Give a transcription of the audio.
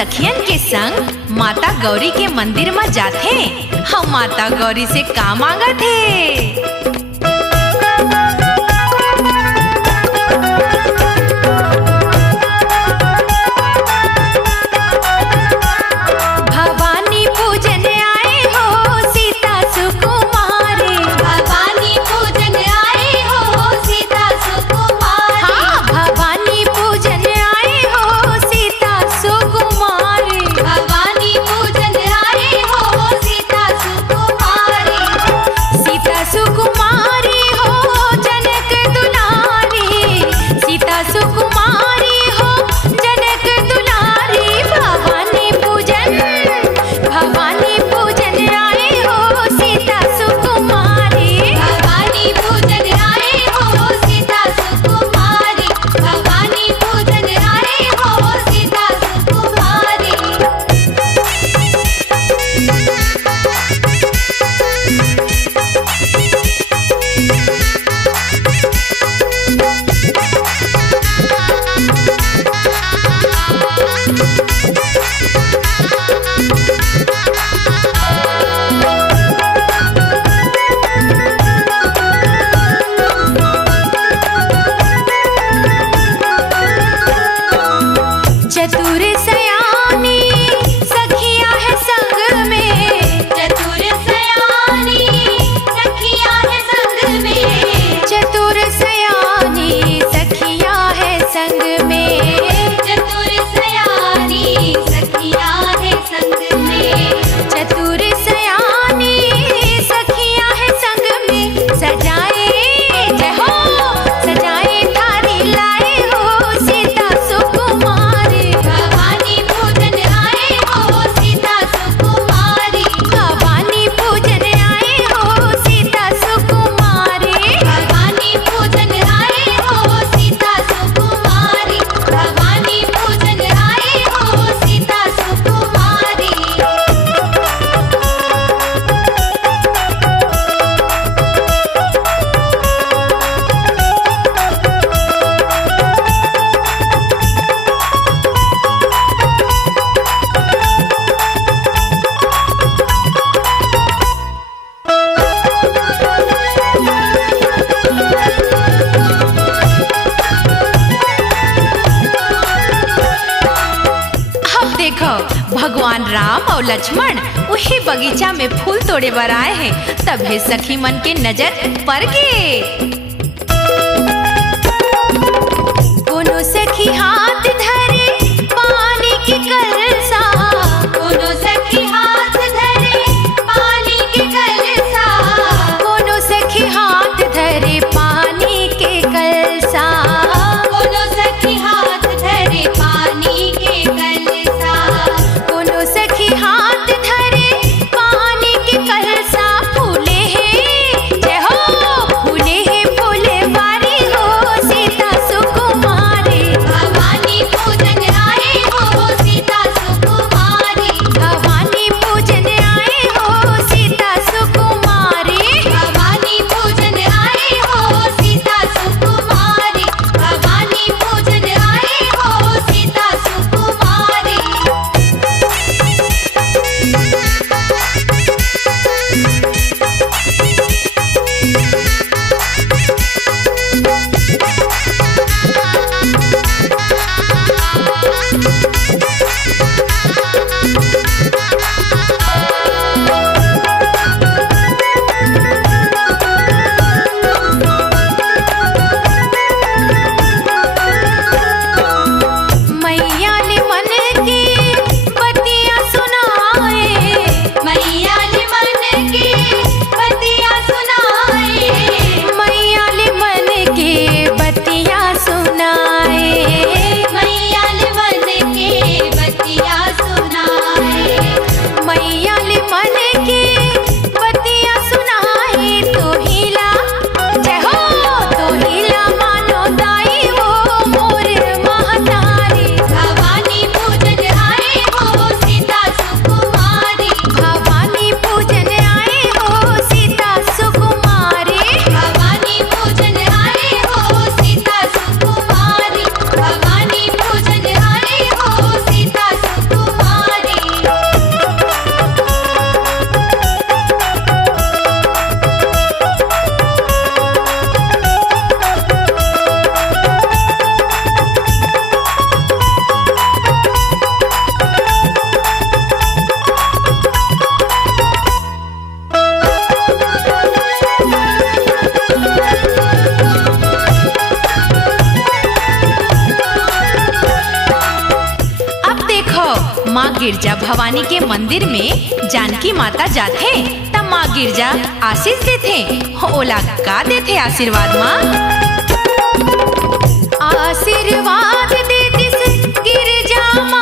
सखियन के संग माता गौरी के मंदिर में जाथे। हम माता गौरी से का मांगत हे? भगवान राम और लक्ष्मण वही बगीचा में फूल तोड़े बर आए हैं। तभी सखी मन के नजर पड़ गए। कोनो सखी हाथ धरे पानी के कलसा, कोनो सखी हाथ धरे पानी के कलसा, कोनो सखी हाथ धरे पानी के कलसा, कोनो सखी हाथ धरे पानी के कलसा, कोनो सखी हाथ धरे पानी के कलसा। फूले हैं जय हो, फूले हैं फूले वारी हो, सीता सुकुमारी भवानी। गिरजा भवानी के मंदिर में जानकी माता जाथे तब माँ गिरजा आशीष देथे। ओला का देथे आशीर्वाद माँ? आशीर्वाद देतिस गिरजा माँ